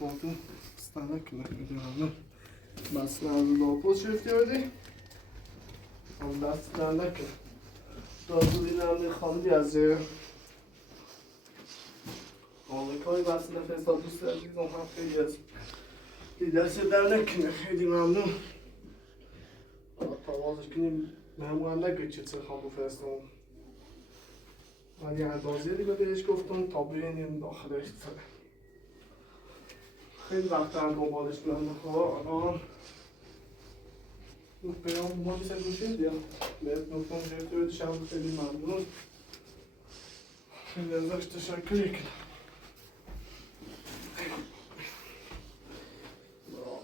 Bakın standart kıymetli basın ağzında poz şerifte öyle. Ondan standart razı ilanı خانم از آمریکای بسته فرستاد دوست عزیزم هم خیلی از دیدرش در نکنه خیلی ممنون تماسش کنیم مهمون هم نگه چه خواب بفرستم ولی اندازه دیگه بهش گفتم تا ببینیم داخلش خیلی وقت هم دنبالش کنم الان اون پیام ما بیسه گوشیم دیم بهت گفتم جبت بهتش هم خیلی ممنون خیلی ازش تشکر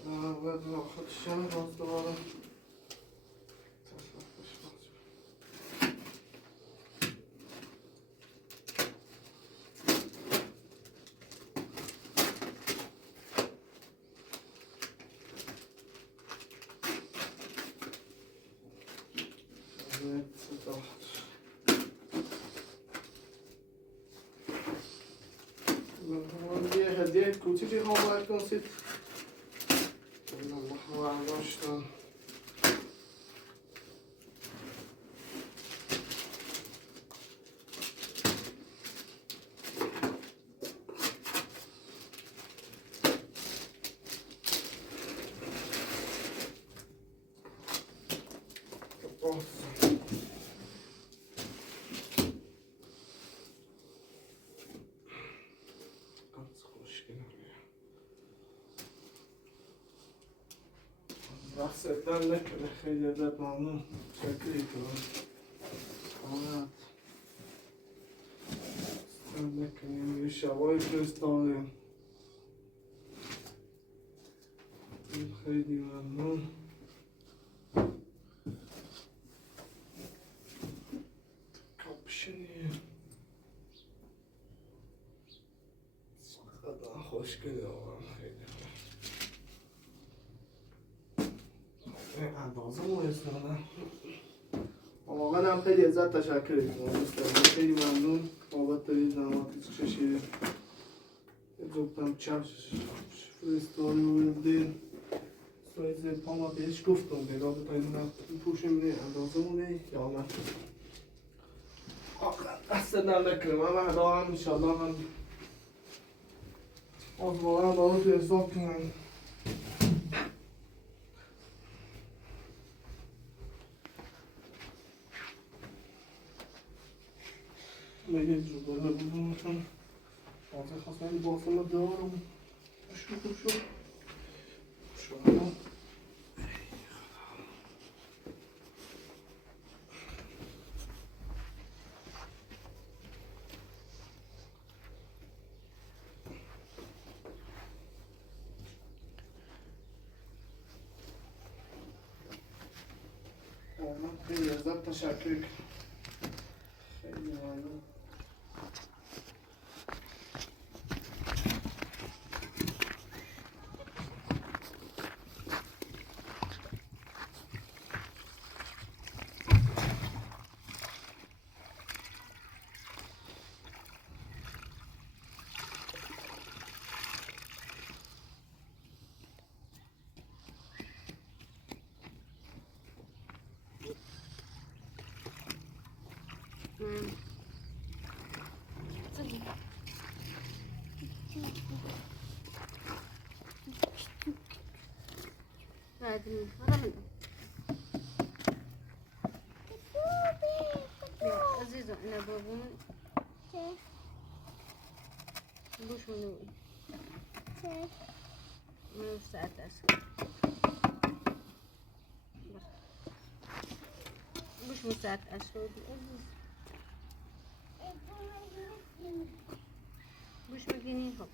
کنم باید خودشم باز دوباره یه هدیه کوچیکی هم باید کنسید الله برداشتم وقتاً نکنه خیلی ازت ممنون شکری کنم آمد نکنیم یه شبای فرستادیم خیلی ممنون کپشنیه خدا خوشگله آقا خیلی اندازه مهستانه واقعا هم خیلی ازت تشکر میکنم خیلی ممنون بابت زحماتی که کشیدی گفتم چشم فرستادی رو ببینم سایز پاما بهش گفتم نگاه بکنیم پوشم نه اندازه مونه یا نه دست در نکنم هم هدا هم انشالله هم از واقعا با تو حساب کنم میگه جو بالا بودم چون بازه خواستم بافل دارم شو خیلی ازت تشکر کنم خیلی ممنون بعدين رمل يا عزيز انا بابون بوش منو منو ساعة أسر بوش من ساعة أسر عزيز گوش بگیرین خب.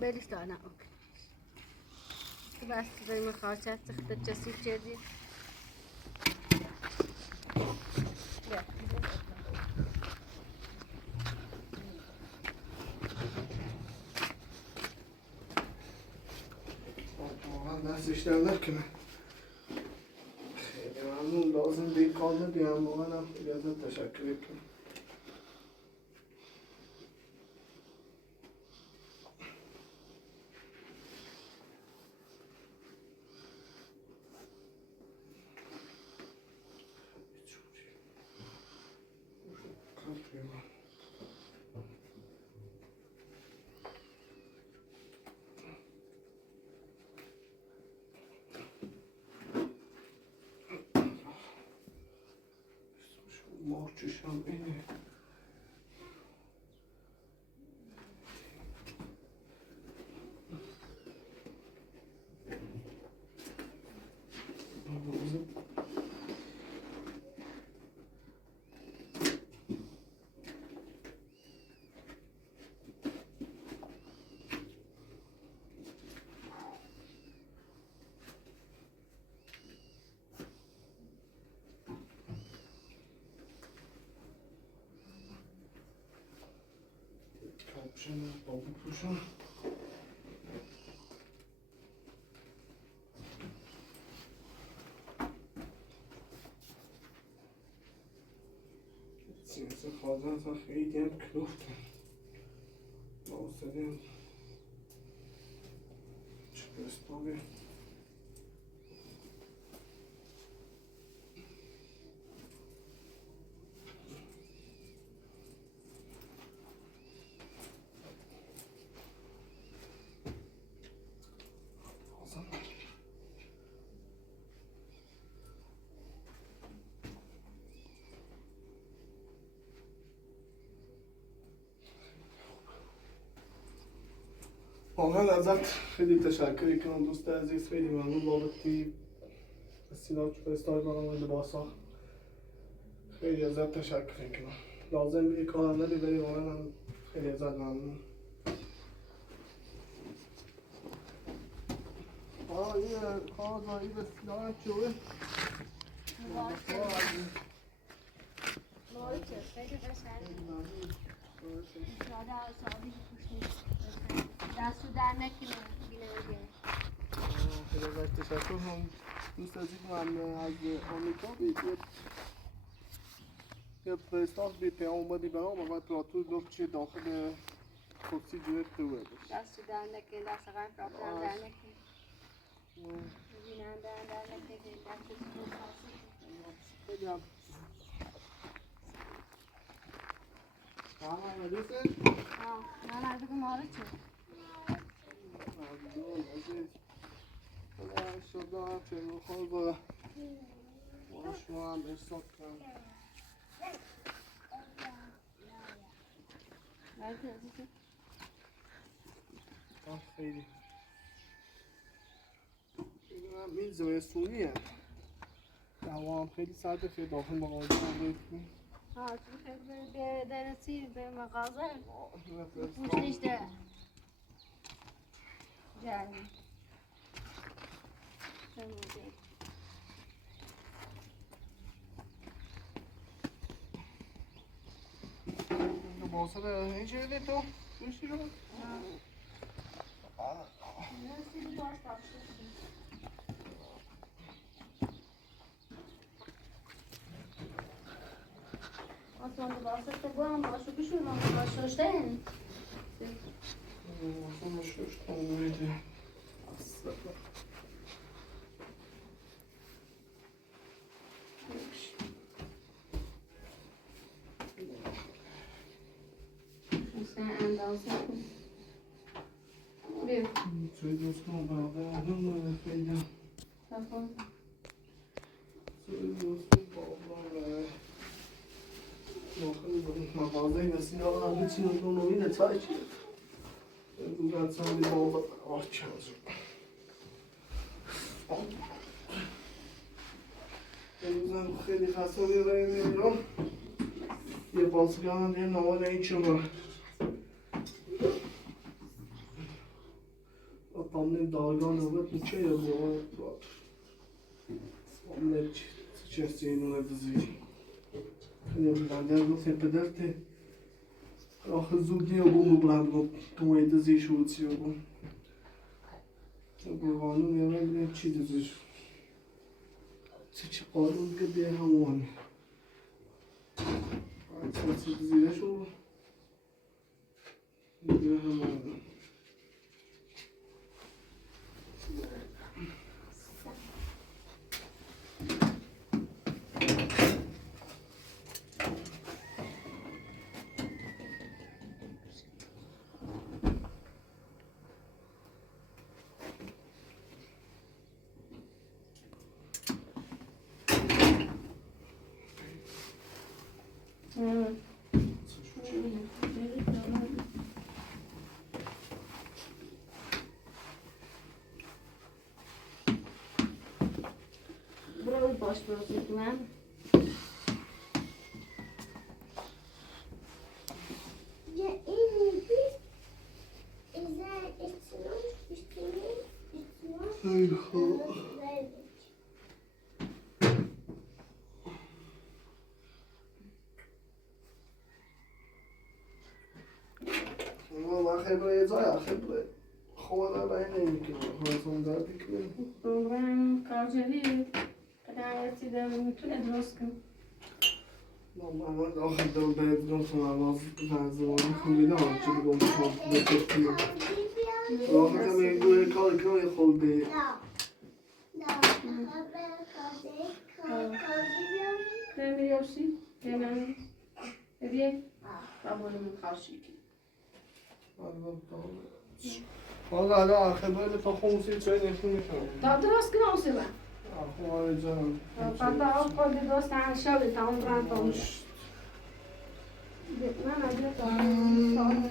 بريش أنا أوكي. بس زي ما خرجت تختار جسيب جديد. واقعا دستش در نکنه. خیلی ممنون. لازم به این کار ندیم. واقعا هم خیلی ازت تشکر کنم. مارچشم اینه. کاپشن با بپوشم. سینسه خواهده اصلا خیلی هم کلوفتم. باوسته چه پرستاقه. واقعا ازت خیلی تشکر کنم دوست عزیز. خیلی ممنون بابتی استیلاج فرستاد برام این لباسا. خیلی ازت تشکر کنم. لازم به کارم ندی ولی واقعا هم خیلی ازت ممنون. این کارزایی به سیاه چوه خیلی دستو در نکنه بینه خیلی ازت تشکر کنم. دوست عزیز من از آمریکا یه فرستاد به پیام اومدی برام و اپراتور گفت چه داخل کپسی گرفته بود. دستو در نکنه دست غم کافرم در نکنه بینن در نکنه دستو خیلی هم همه دوسته؟ من از بگم آره چه؟ خدا شده چه میخواد با شما هم احساس کنم. خیلی این زمستونیه. هوا هم خیلی سرده. خیلی داخل مغازه هم باید چون خیلی درسی به مغازه پوش نیشته جایی باصل این چه دیدی تو؟ دوشی رو؟ درسی باش sono vostra buona, posso più non posso stare. Sono شش میده اصلا Sen اندازه کن. بیا. توی دوستان برادرم رو پیدا تفاهم. توی دوستان بابام داخل مغازه نسیه ها همه چی رو نوینه تای چیه دوگر سالی بابا آه چه هزار امروزم خیلی خسته بیارم ایران یه بازگان یه نوال این چوبه Pamne dalgana văd ce e tot. Pamne ce se inune de zi. Când eu gândeam nu se pederte. Ah, zugni eu bun brand tu mai de zi și uți eu bun. Eu bun nu ne mai ce de zi. Ce parul că de hamon. Ai să zi de și de hamon. Burayı boş bırakayım ben. Ja, irgendwie ist er jetzt noch, ich bin jetzt noch. والله خبره زايا خبره خوانا باين نمیکنه خواستم دردی کنه Ben kavcayı kadar yatırdım. Bütün edros kim? والله داخل دو بدرون سوالات زمانی خوبی نه چه بگم خواب بکشیم داخل کم یک دوی کار کنه خورده Ne biliyorsun? Hemen. Hediye. Babamın karşı ki. والله لا خبره تا خمسی چای نشون میکنم Ta درست کنم سیمه. خواه جانم Hatta o kodu dostan şöyle tam rant olmuş. Ben acaba tamam.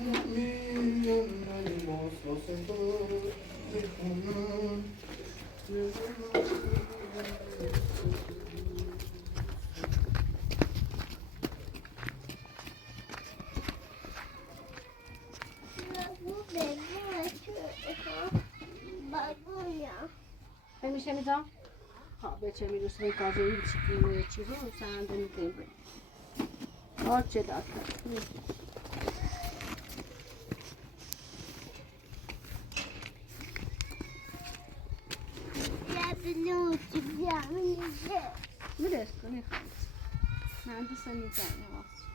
Hemiشه میذارم. ها بچه میرسه به کازویی چیزی چیزو سنده میکنیم. آه چه داد میرس کنی خواهد من دوستان میزنی واسه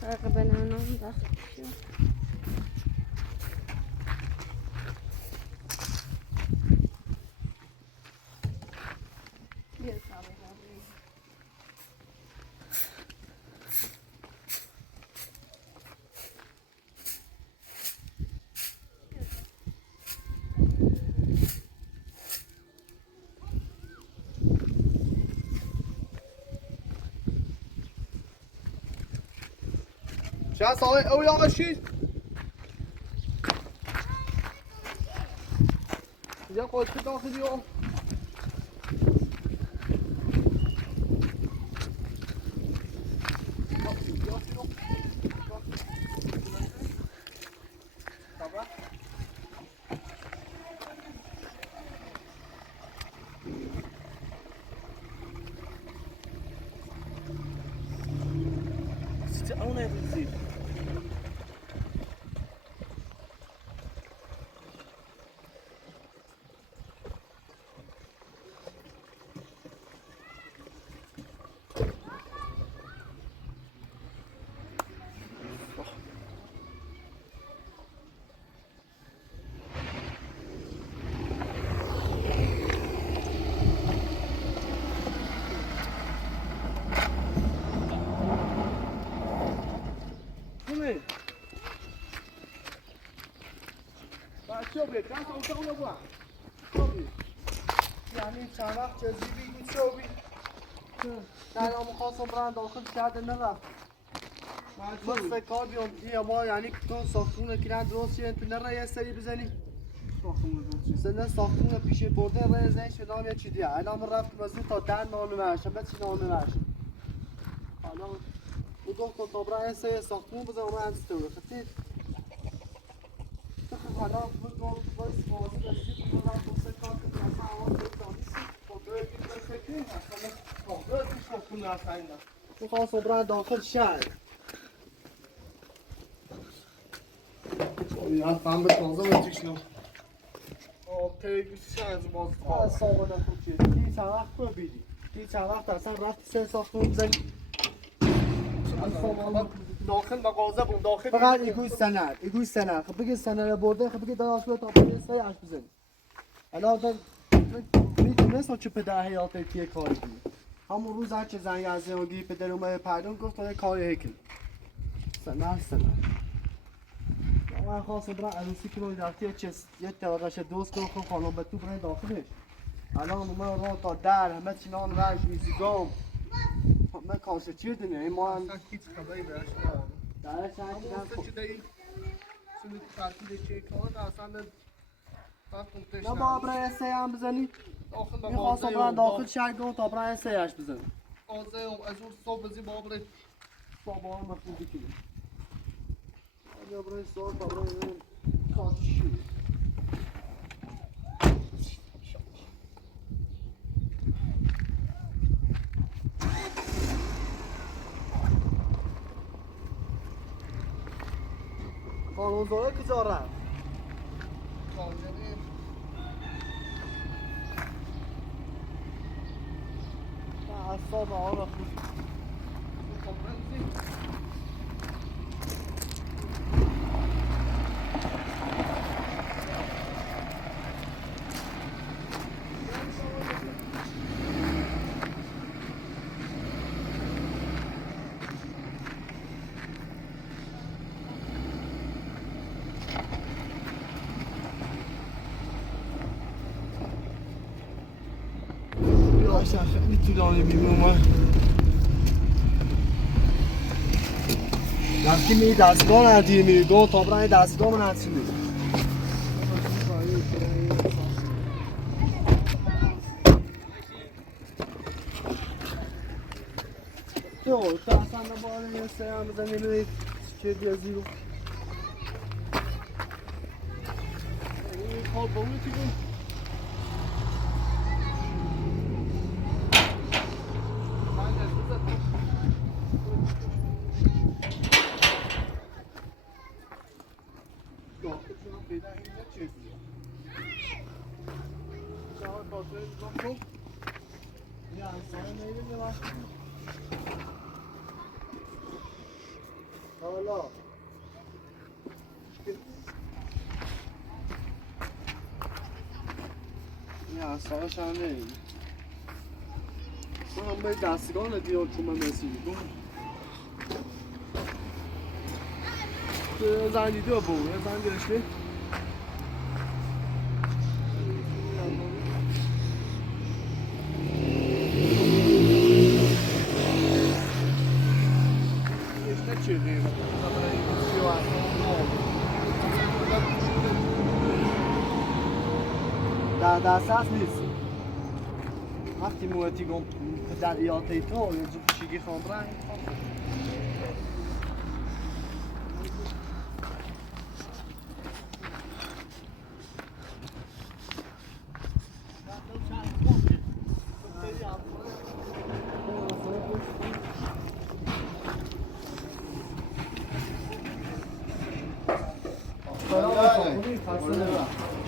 فرق بنانم داخل شد bir kahve alayım. چه ساله او یا شید یا قاچه داخلی او اون نمی‌زید خوبه کس اتاق رو با خوبی یعنی چند وقت جزیبی بود شوبی در هم خواستم برن داخل کرده نرفت مثل کار بیام دیگه ما یعنی کتون ساختمون کنن درست شدن تو نره یه سری بزنیم سنه ساختمون پیش برده رای زنش فلان یه چی دیگه الان من رفت بزنی تا در نانو ورشه بعد چی نانو ورشه حالا او دو تا برای سه ساختمون بزن اون از تو خطی حالا بود دو تا باز موازی داشتی تو رفت تو سه کار کنی اصلا آواز داشتی خودروی که بسکی اصلا خودروی که ساختمون اصلا اینا تو خواست برای داخل شهر یا فهم به تازه بچیشنم اوکی بیشتر از باز از سامانه خوب چیه کی چند وقت رو بیدی کی چند وقت اصلا رفت سه ساختمون بزنی از سامانه داخل مغازه بون داخل فقط ایگوی سنر خب بگه سنر برده خب بگه داداش بیا تا پلیس سه اش بزنی الان میتونست چه پدر حیاته که کاری کنی همون روز هرچه زنگ از زنگی پدر اومده پردون گفت تو کاری هیکل سنر من خواستم برای عروسی کنم رفتی یه تقدرش دوست کنم خب خانم به تو برای داخلش الان من را تا در همه چینان رش ایزیگام من کاسه چیه دنیا این ما هم هیچ خبری برش ندارم درش هرچی چی دایی سویت خرطیده چه کار اصلا نه با برای سه هم بزنی میخواستم برای داخل شهر گم تا برای سه اش بزنی آزه از اون صبح بزی با برای بابا هم مخوندی کنی یا برای سوال تا برای کاشی خانوزاره کجا رفت؟ خانوزاره اصاب آقا خوب خیلی طولانی بیمون رفتی می دستگاه ندی می دو تا برای دستگاه من هستیدی تو اصلا نباید یه سه هم بزنی بید چه بیازی رو این کار با اونی که بود حالا این اصلاحش هم نمیم من هم به دستگاه ندیار چون من مسیحی کن زن دیده با بود زن دیرشته در دسترس نیست وقتی موتی گم در ایاته تو یه جو کشیگی خواندرن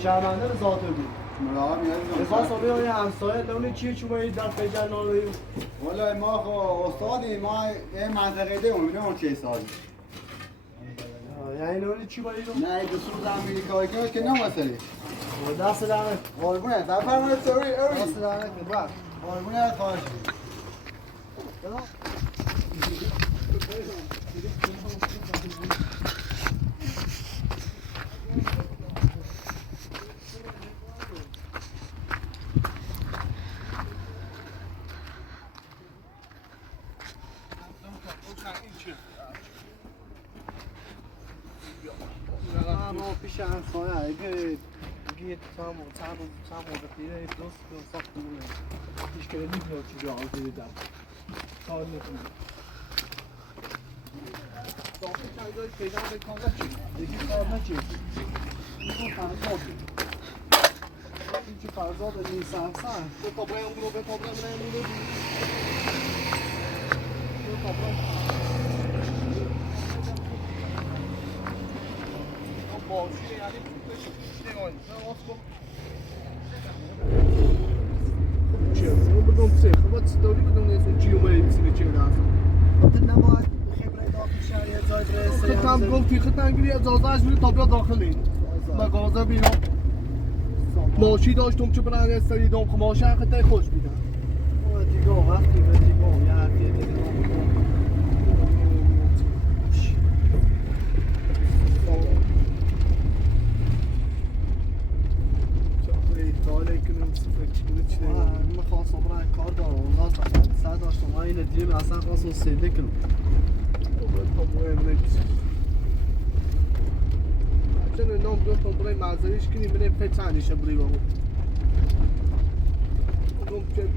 شرمنده به ذاته بود ازا صبحی های همسایه دونی چیه چوبایی در پیجر ناروی والا ما خو استادی ما یه منطقه ده اون چه سالی یعنی نونی چوبایی رو نه دستور امریکایی که نه مسئله دست دارم قربونه بفرمایید سوری دست دارم بابا قربونه خواهش این چیه؟ ما پیش همسایه اگه چند مورد پیره دوست که ساختمونه هیچ که نمیدونه چی جا دیدم کار نکنه داخل چند جای پیدا به کار نچید دیگه کار نچید این فرزاد این چی فرزاد نیست احسن به کابرای اون به کابرای من اون رو باشی یعنی نگاهی چیه؟ بدون سه خب ستاری بدون نیست چی اومد چی چی داشت نباید خبره داخل شهر یه جای برسه خدام گفتی خدام گیری اجازه از میره تا بیا داخلی مغازه بیرون ماشی داشتم چه برای استریدم که ماشین خیلی خوش بیدم دیگه وقتی به دیگه یه هفته دیگه میخواستم برای کار دارم اوضاع سر داشتم این دیم اصلا خواستم سیده کنم چون نام گفتم برای مزایش کنی من پچانیش بری بابا گفتم که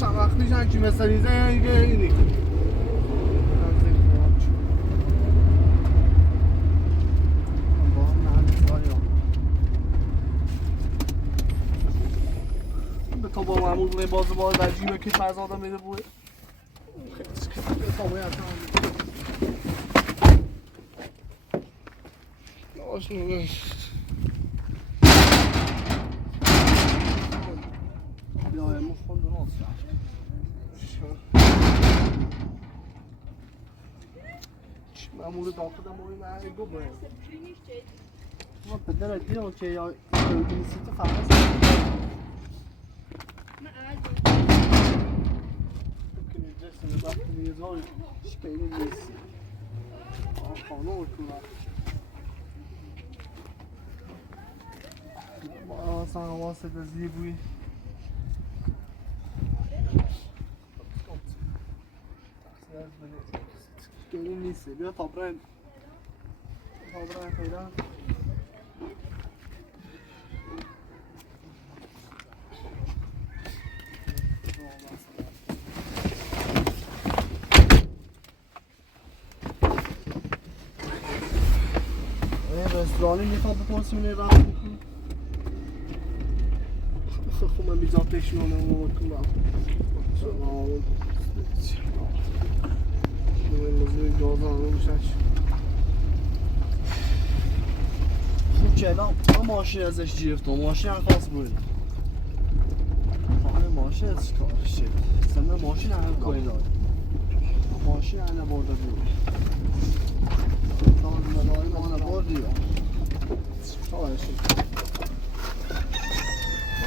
چند وقت میشن که مثل اینی تا با معمول بونه باز در جیبه که فرزاده میده بوده خیلی تا باید آشنو بیای مخون درست معمول داخل موی من گو باید ما پدر دیدم که یا انگلیسی تو فرس کنی جسم وقتی میزای شکلی نیستی خانه کنم با اصلا حواست زیبوی شکلی نیستی بیا تابرن خیلی رستورانی میخواد بپرسیم اینه رفت بکنم خب من بیزا پشنانه رو کنم این جازه همه میشن خوب که الان ماشین ازش گرفتم ماشین هم خواست برید خانه ماشین از کارش شد سمه ماشین هم کاری داد ماشین هم برده بود تا مداری مانه بردی کارش شد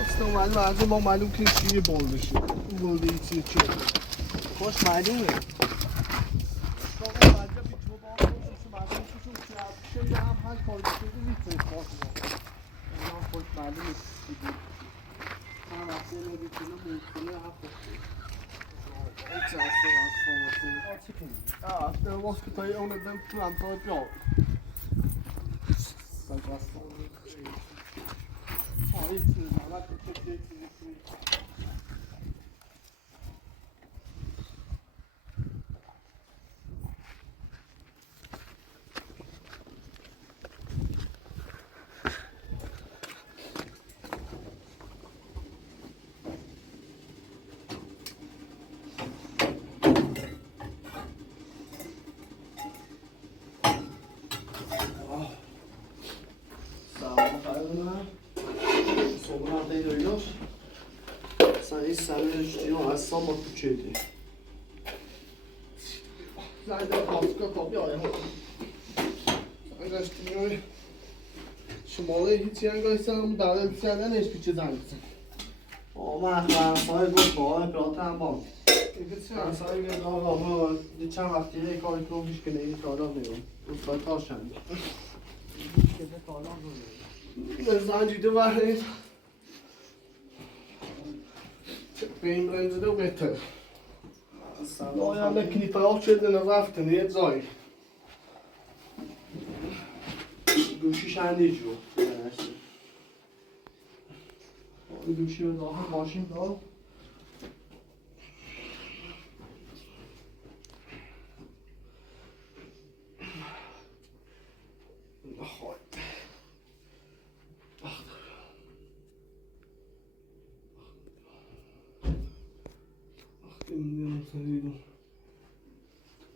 اصلا معلوم ما معلوم که چیه برده شد برده ای چیه چیه خوش معلومه شده هم هر کاری شده میتونه کار کنه اینا خوش معلومه چی بود من وقتی نمیتونه ممکنه هفته چه det måste ta i under den plantaget bra. Sen resten. Ja, inte nu. Han har inte اصلا با تو چه دی زایده کافکا کافی آیا انگاشتی شماله هیچی انگاشتم داده بسیار نیش پیچه زنگسن من خواهی گفت باید پراته هم با همسایه گفت آقا دی چند وقتی یه کاری کنم هیچ که نهی تالا بیرون روزگاه کار شنید که به تالا رو زنجیده برید به این برنجده و بهتر نایانده کلیپات شدن رفتن یه جایی گوشیش هم نیجو گوشی رو داخل ماشین دار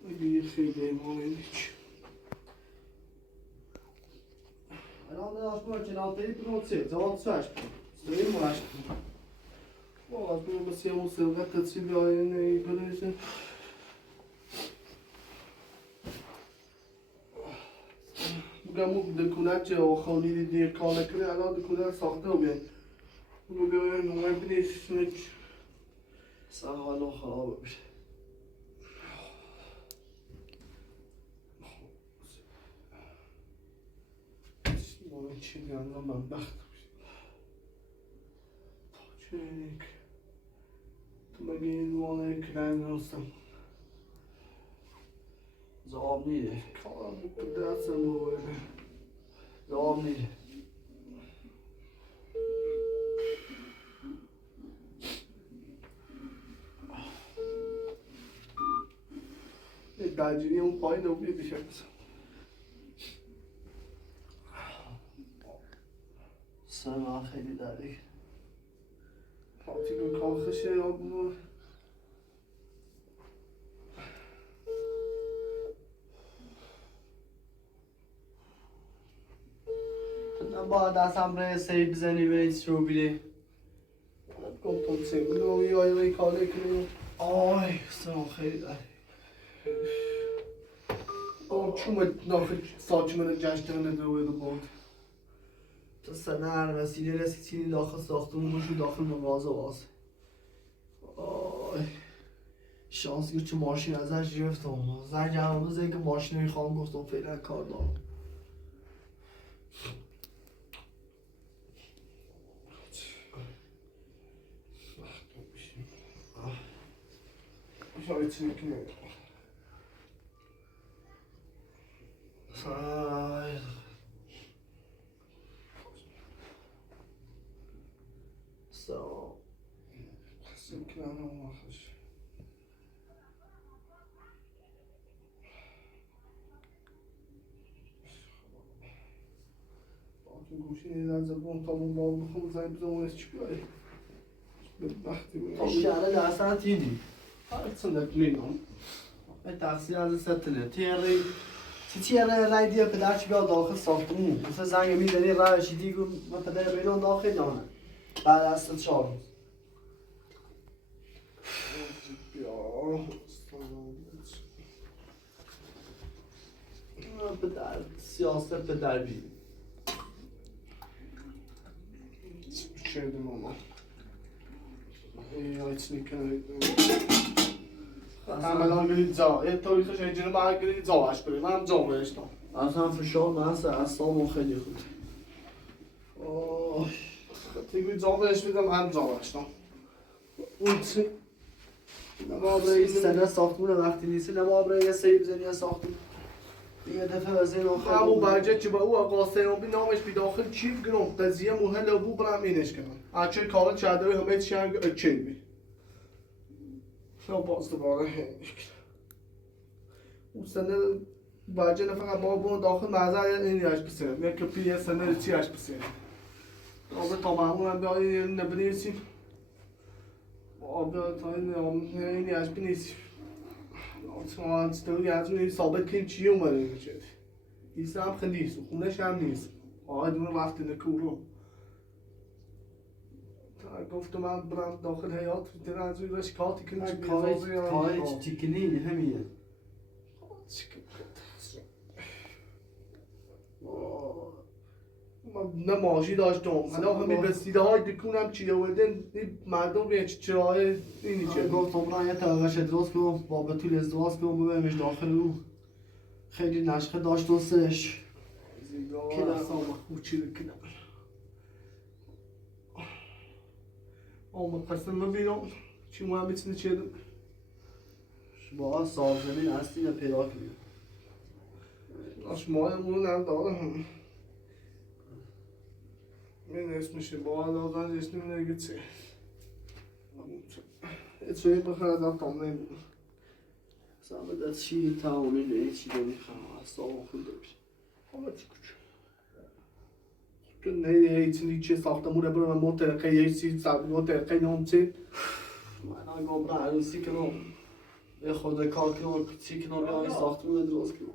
اگه خیلی ایمانه نیچ الان داشت ما چنانتایی بنوتسه زواد سوش Stojí máš. No, budeme si ho silgat, teď si dělají nejprve. بگم دکونت چه خالی دیر کار نکرده الان دکونت ساخته و بیان بگو بیایم نمایی بینید سر حالا خراب بشه نمایی چی دیگه من بخت چیک تو مگه این نمایی کلن هستم زعاب نیده کارم بکنه دستم رو بگه زعاب نیده درجینی اون پایین رو بیشه سر من خیلی درده پاتی رو کاخشه یا بود با دستم ره سری بزنی به این رو بیده گفتم سیگل رو یه آیه کاله کنیم آی سر خیلی درده چون ناخه ساچمه جشتن ندوه رو بود تا سنه هر وسیله رسی چینی داخل ساختمون بشو داخل مغازه باز آی شانسی که چه ماشین ازش گرفتم زن جمعه بزنی که ماشین میخوام گفتم فعلا کار دارم شاید چی کنه سای سا خسیم کنم هم آخش باید گوشی نیدن زبون تا من باید بخون زنی بزن اونست چی بیایی بدبختی تا بودم شهره درستان تینی هرچند نکنیم به تقصیر از ستنه تیری تیره رای دیگه پدرش بیاد داخل ساختمون مثل زنگ میزنی روشی دیگه من پدر بیرون داخل نانه بعد از 4 روز پدر سیاست پدر بی شده ماما هیچ نکنه عملا برید زا یه تاریخش اینجوری باید برید زاش برید من هم زا برشتم اصلا فشار محصه اصلا خیلی خود تیگوی زا برش بیدم هم زا برشتم اون چی؟ این سنه ساختمون وقتی نیستی نما برای یه سری بزنی یه ساختمون یه دفعه از این آخر ابو برجه چی با او آقا سیام بی نامش بی داخل چیف گرم قضیه محل ابو برم اینش کنم اچه کارت چهدوی همه چی هم چی بی یا باز دوباره هنگ اون سنه برجه نفقط با بون داخل مزر این یاش بسیرم یک کپی سنه چی یاش بسیرم آبه تا محمول هم بیایی نبنیسیم آبه تا این یاش بنیسیم ما استوری از اون ثابت کنیم چیه اومده میشه ایسا هم خیلی نیست خونش هم نیست آقای دونه وقت نکورو گفتم من برم داخل حیات دیدن از روی شکاتی کنیم چی بیزازی یا کاری چیکنی همینه نه ماشی داشتم حالا همین رسیده های دکونم چیه ولدن مردم به چرای اینی چه گفتم برای یه طبقش درست کنم با بطول ازدواج کنم ببینمش داخل رو خیلی نشخه داشت دوستش که دستم خوب چی کنم آمد قسم ببینم چی مهم میتونه چه دم با صاحب زمین هستی یا پیدا کنیم. داشت مایمون هم دارم. من اسمشه با دادن اسمی نگه چه چه بخوردم تام نمیدونم. سامه دست چی تمامی نه چی رو میخوام از سامه خود بشه. حالا چی کچه که نه هیچی چه ساختمونه برای منطقه یه چیز منطقه نامچه من اگه برای عروسی کنم به خود کار کنم چی کنم یا این ساختمون درست کنم.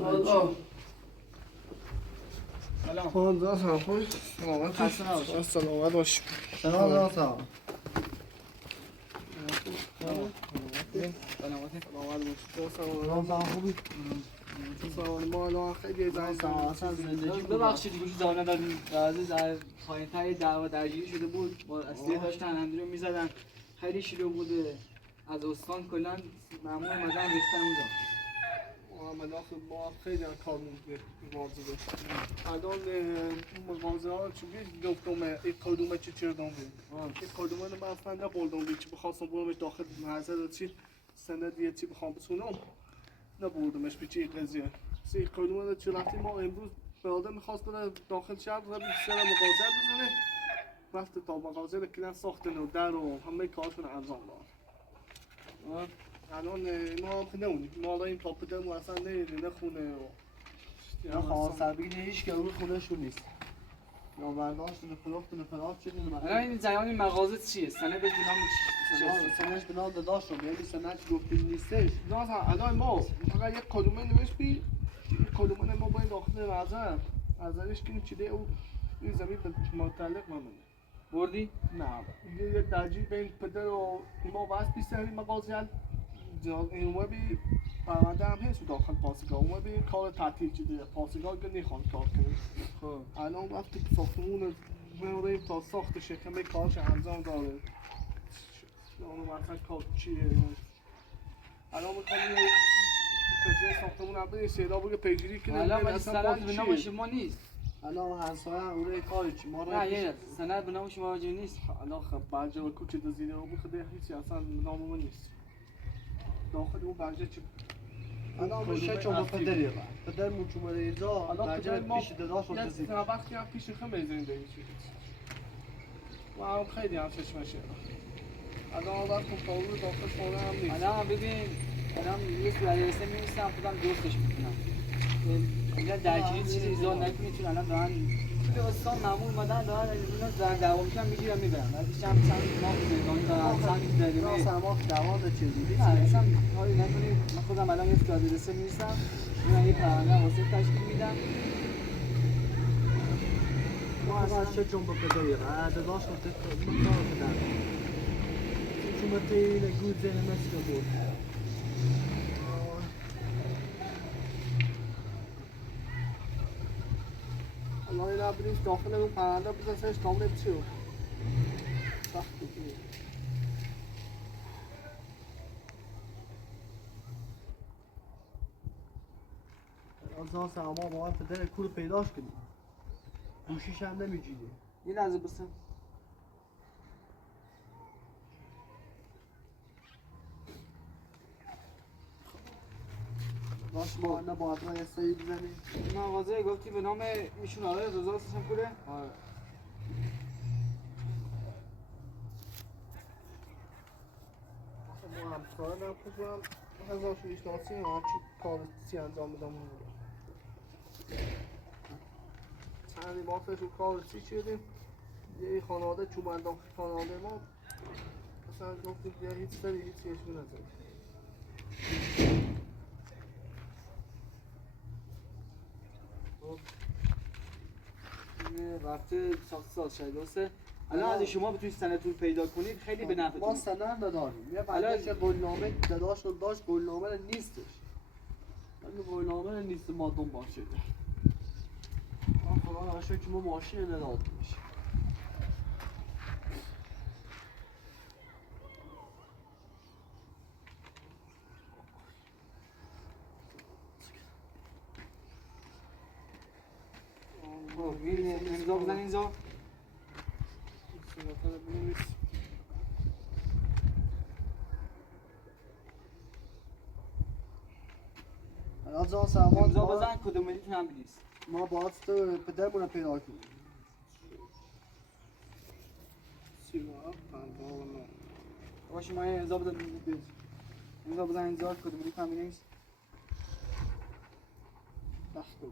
حالا سلام. خانده هم خوش سلامت خسته نباشی. سلامت باش سلام. سلامت باش خوبی؟ ما الان خیلی زندگی ببخشید گوش زانه دادیم در پایین‌تر یه دعوا درگیری شده بود با اسلحه داشتن همدیگه رو می‌زدن خیلی شروع بوده از استان کلا مامور اومدن ریختن اونجا محمد آخه ما خیلی هم کار مغازه داشتیم الان مغازه ها چی بیش گفتم این کدومه چی چردم بود این کدومه رو من اصلا نبردم بید چی بخواستم برمش داخل محضر چی سند یه چی بخوام بسونم نبردمش به چی قضیه سی کدومه رو چی رفتیم ما امروز برادر میخواست بره داخل شهر رو سر مغازه بزنه رفت تا مغازه رو کنن ساختن و در و همه کارشون انجام داد الان ما هم نمونیم ما الان این پاپدرمون اصلا نمیدیم نخونه یا خواهد سربگی هیچ که روی خونهشون نیست یا برداشتون فروختون فراغ چه دونه الان این جریان این مغازه چیه؟ سندش به نام چیه؟ سنش به نام داداش رو یعنی سنش گفتیم نیستش نه الان ما فقط یک کدومه نوشت بی یک کدومه ما باید داخل معذر معذرش کنیم چیده او این زمین به متعلق ممونه بردی؟ نه یه درجی بین پدر و ایما واسه بیسته این مغازه این اومه بی پرونده هم هست داخل پاسگاه اومه بی کار تعطیل چیده پاسگاه که نخوان کار کنه خب الان وقتی ساختمون بریم تا ساخت شکمه کارش انجام داره اونو مثلا کار چیه الان میخوام یه قضیه ساختمون هم بریم سیدا بگه پیگیری کنه الان ببین ولی اصلا سند باز به چیه. نام شما نیست الان همسایه هم اونه کاری چی ما نه یه سند به نام شما واجب نیست الان خب برجه و کوچه دزیده و بخده هیچی اصلا ناممون نیست داخل اون برجه چی الان میشه چون پدری پدر مون چون بره اینجا برجه پیش داداش رو دزید یه وقتی هم پیش خمه زنده و هم خیلی هم چشمشه الان وقت مقاول داخل خونه هم نیست الان ببین الان یه سوالرسه می‌نویسم خودم درستش می‌کنم اینا درگیری چیزی ایجاد نکنید چون الان دارن توی استان مامور اومدن دارن اینا در دعوا میشن میگیرن میبرن ولی چند ما زندانی دارن چند دقیقه سما دوام چیزی نه اصلا کاری نکنید من خودم الان یه سوالرسه می‌نویسم اینا یه پرونده واسه تشکیل میدم ما از چه جنب پدری داداش رو تکرار کار بدن چون متین گود زن مثل بود الان اینا بریم داخل اون پرنده بزن سرش تامونه بچیو سخت بود از سما با پدر کور پیداش کنیم گوشیش هم نمیجیده یه لحظه بسن باش ما نه با اطلاع سایی بزنیم مغازه گفتی به نام ایشون آقای رضا حسین پوره آره ما هم کار نکنم هزار شو ایشناسی ها چی کار چی انجام بدم اون رو چندی ما رو کار چی چیدیم یه خانواده چوبندان خانواده ما اصلا گفتیم یه هیچ سری هیچی اشون نزدیم رفته ساخت ساز شده درسته الان اگه شما بتونید سندتون پیدا کنید خیلی به ما نفعتون سند نداریم یه الان- بچه قولنامه داداش رو داشت قولنامه نیستش اگه قولنامه نیست ما دنبال شده ما خدا نشه که ما ماشین نداد میشه خب این امضا بزن اینجا سنتانه بنویس از آن سامان امضا بزن کد ملیتون هم بنویس. ما باید تو پدرمون رو پیدا کنیم. 37 59 باشه ما یه امضا بزن امضا بزن امضا کد ملیتون هم بنویس. دست رو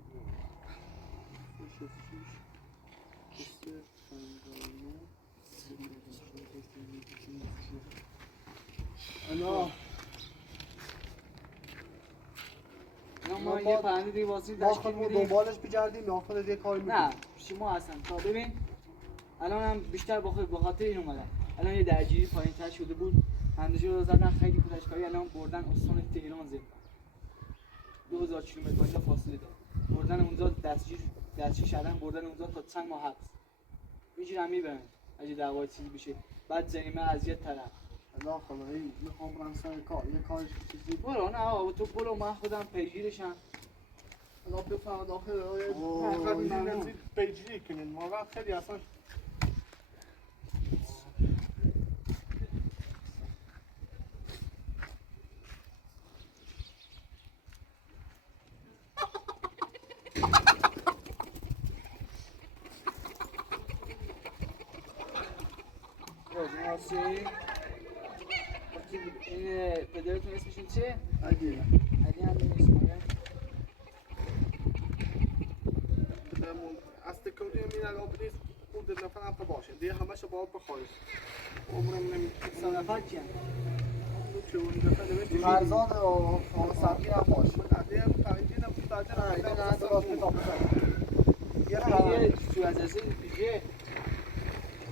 انا اینا ما یه پرنده دیگه واسه ما تشکیل خودمون میدیم. دنبالش بگردیم یا خودت یه کاری نه میکنیم. شما اصلا تا ببین الان هم بیشتر به خاطر این اومدن. الان یه درگیری پایین‌تر شده بود. اندازه رو زدن خیلی کودشکاری الان بردن استان تهران زد. 2000 کیلومتر اونجا فاصله داره. بردن اونجا دستگیر شدن بردن اونجا تا چند ماه حبس. میگیرن میبرن. اگه دعوای چیزی بشه بعد جریمه از یه طرف. انا خدایی میخوام برم سر کار یه کارش چیزی. برو نه آقا تو برو من خودم پیگیرشم. انا بفهم داخل اوه. فقط نزدیک پیگیری کنین ما وقت خیلی اصلا مرسی. این پدرتون اسمشون چیه؟ اگه علی هم نیست مگه؟ بدمون از تکونی میرن آبریز خود دفعه هم باشه دیگه همش با آب بخورید عمرم نمیشه سه نفر کیه؟ که اون دفعه نمیشه فرزان و سبی هم باش. دیگه پنجین هم بعد نه اینا نه درست کتاب یه پرنده تو از اساس دیگه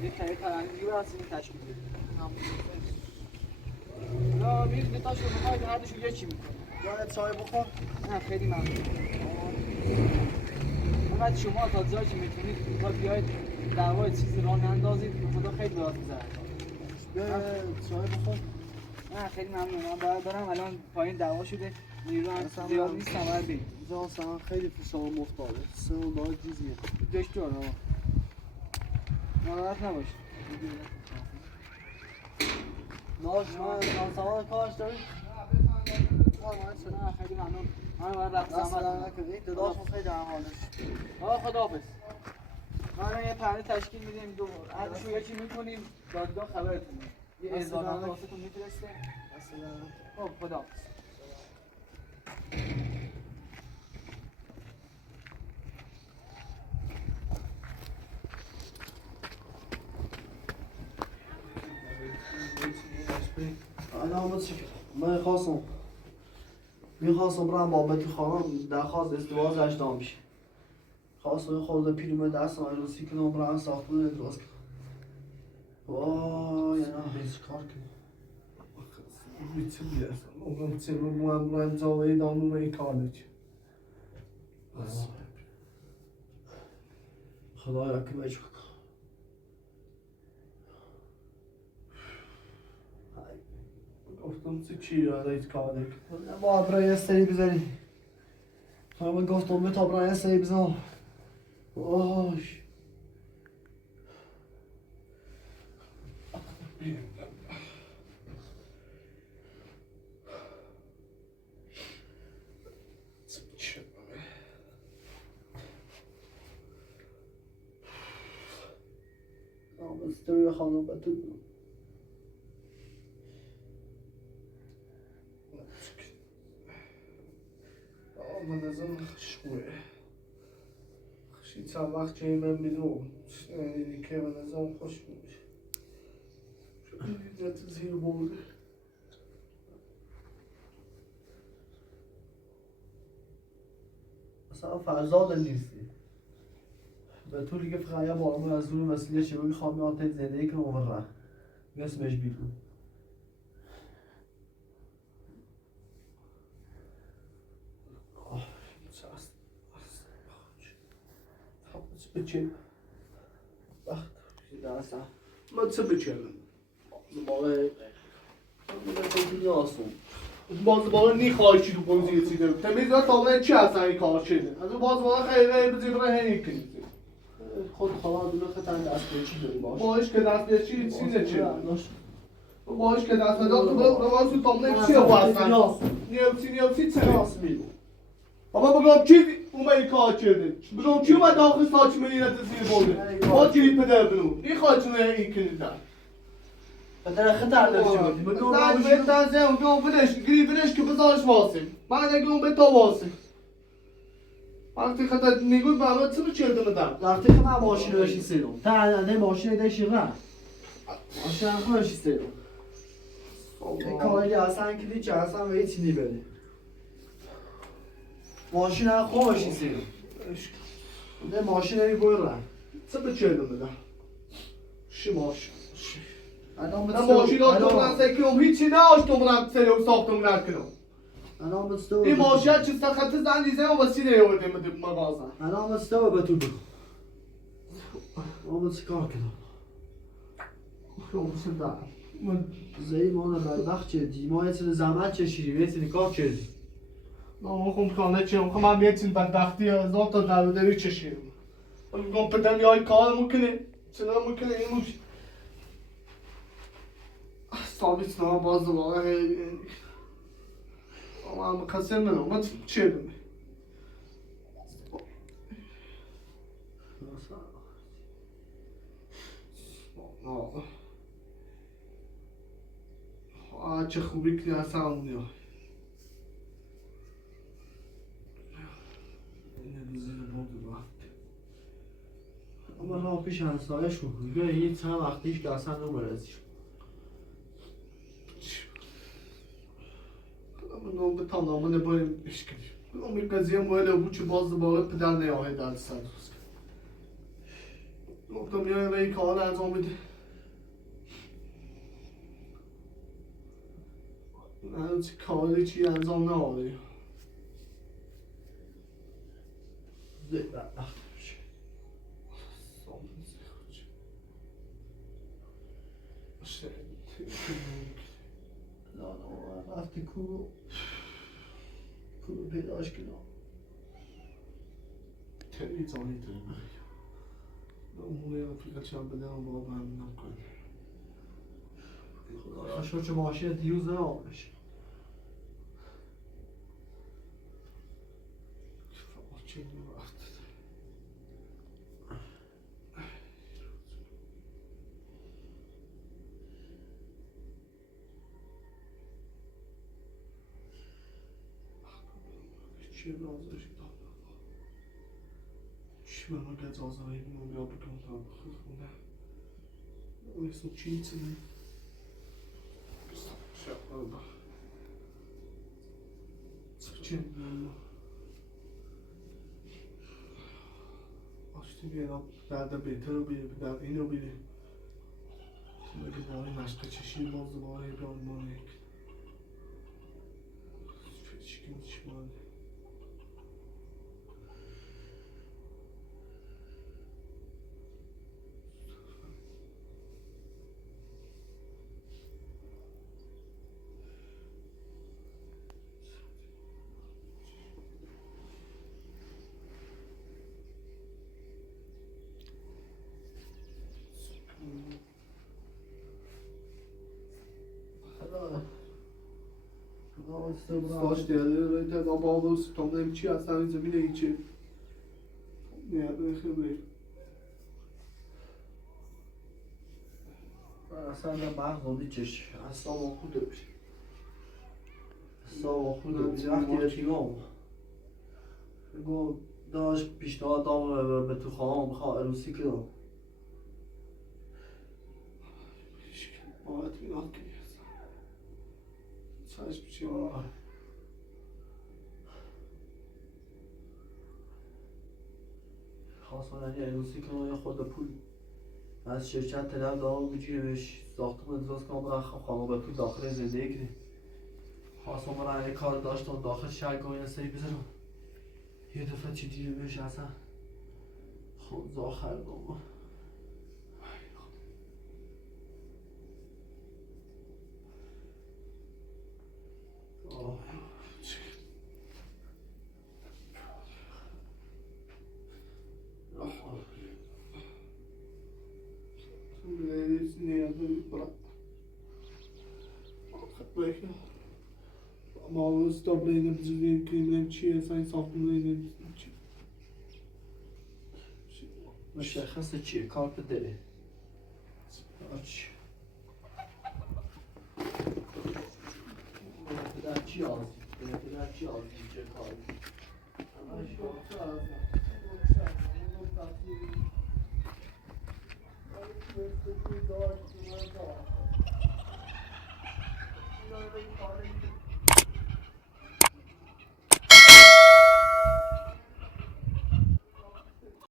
یه کاری پرنده دیگه واسه این تشکیل بده. نه میز بتاشو میخواد هر دوشو یکی میکنه. یا چای بخور. نه خیلی ممنون. فقط شما تا جایی که میتونید تا بیاید دعوای چیزی راه نندازید خدا خیلی راحت می‌ذاره. بیا چای بخور. نه خیلی ممنون. من باید برم الان پایین دعوا شده. نیرو هم اصلا زیاد من- نیستم باید بریم. اینجا سلام خیلی پیشام افتاده. سه اون داره گیز میاد. دکتر آقا. ناراحت نباش. ناز شما سوال کارش داری؟ نه خیلی ممنون. من باید رفت دست در زحمت نکنید. داداشم خیلی هم حالش. آقا خداحافظ. ما یه پرنده تشکیل میدیم هر دوشو یکی میکنیم دادگاه خبرتون میدیم. یه اعزامنامه واسهتون میفرسته. خب خداحافظ. الان من میخواستم برم بابتی خانم درخواست ازدواج اجرا میشه. خواستم خورده پیرمه دستم عروسی کنم برم ساختمون ادراز کنم. وای نه هیچ کار کنم. میتونی اصلا اونم چرا من جاوی دانو ای کالج خدایا که بچه کنم. گفتم چی یاد کالج باید برای یه سری بزنی. من گفتم به تا برای یه سری بزنم. وای استوری خانم بتون من از اون شوه خشی چند وقت جایی من بیدون دیدی که من از اون خوش میشه شدیدی تو زیر برده اصلا فرزاد نیستی. به طوری که فقط یه بارمون از دور وسیله چه بگی خواهم آتای زندگی کنم و ره اسمش بیدون. بچه وقت درسته من چه بچه باقی من خیلی آسون باز نیخواهی چی تو پوزیه چی دارم تمیز را تابه چی هستن این کار شده از اون باز خیلی بزیر برای هنی کنید خود خدا دونه خطر دست به چی داری باش باش که دست به چی چیزه چی باش که دست به دست تو برو باز تو تابه چی رو باز نیوسی چه راست میگو بابا بگم کی اومد کار کرده بگم کی اومد داخل ساچمه اینت زیر بوده ما گریپ پدر بنو این خاطونه این کنیدن پدر خطر داشته بودیم زن به تنزه اونجا بدش گریپش که بذارش واسه من اگه اون به تا واسه وقتی خطر نگود به همه چه بچرده بدم وقتی که من ماشین داشتی سیدم تا انده ماشین داشتی نه ماشین هم داشتی سیدم کاری اصلا که دیگه اصلا به هیچی نیبره ماشین هم خوشی سیدم نه ماشین همی برن چه بچرده بدم شی ماشین الان من ماشین داشتم من سکرم هیچی نداشتم من سلو ساختم نکنم الان بستو این ماشین چه سخت زن دیزه و وسیله یورده مده مغازه الان بستو به تو بگو آمد چیکار کنم خب شده من زی مانه بدبخت چردی ما یه سن زحمت چشیدیم یه سن کار کردیم نه خب خانه چیم خب من یه چیز بدبختی هزار تا درداری چشیم میگم پدرم یای کار میکنه چرا میکنه این موش ثابت نه باز دوباره اما هم کسی منو من چه دونه چه خوبی که اصلا اونیا اما نه پیش همسایش کن میگه یه چند وقتیش که اصلا نمرزیش من به تمام نبایم اشکالی اون قضیه موله بود که باز دوباره پدر نیاهه در سر روز گفتم یا به این کار انجام بده نه چه کاری چی انجام نهاده زی بدبخت میشه نه نه رفتی کو پیداش کنم خیلی زانی داره اون اپلیکیشن بده اون با من نکنه خدا شو چه ماشین دیوز نه آمش چه وقت چه رازش داد چی من گز آزایی من بیا بکنم تا خونه اویسو چی چی شب چه آشتی بیارم درد بهتر رو بیاره درد این رو بیاره اگه داره مشق چشی باز دوباره بیان مانه چیکن چی مانه Svaš te da bavdu s tom nem čija stavim za mine iće. Ne, ne خیلی. اصلا مغز چش اصلا خوده بشه اصلا خوده بشه وقتی رفیقام بگو داشت پیشنهاد دام به تو خواهم بخواه عروسی کنم باید میاد که چشم چی خواستم یعنی عروسی کنم یا خود پول از شرکت طلب دارم بجیرمش ساختم ادراز کنم برای خانم به پول داخل زندگی کنیم خواستم برای این کار داشتم داخل شرک و این سری بزنم یه دفعه چی دیرمش اصلا خود زاخر دارم ما استابل اینه بزرگیم که اینه چیه اصلا این ساختمون اینه چی مشخصه چیه کارت داره آچ در چی آزی؟ در چی آزی چه کاری؟ Thank you.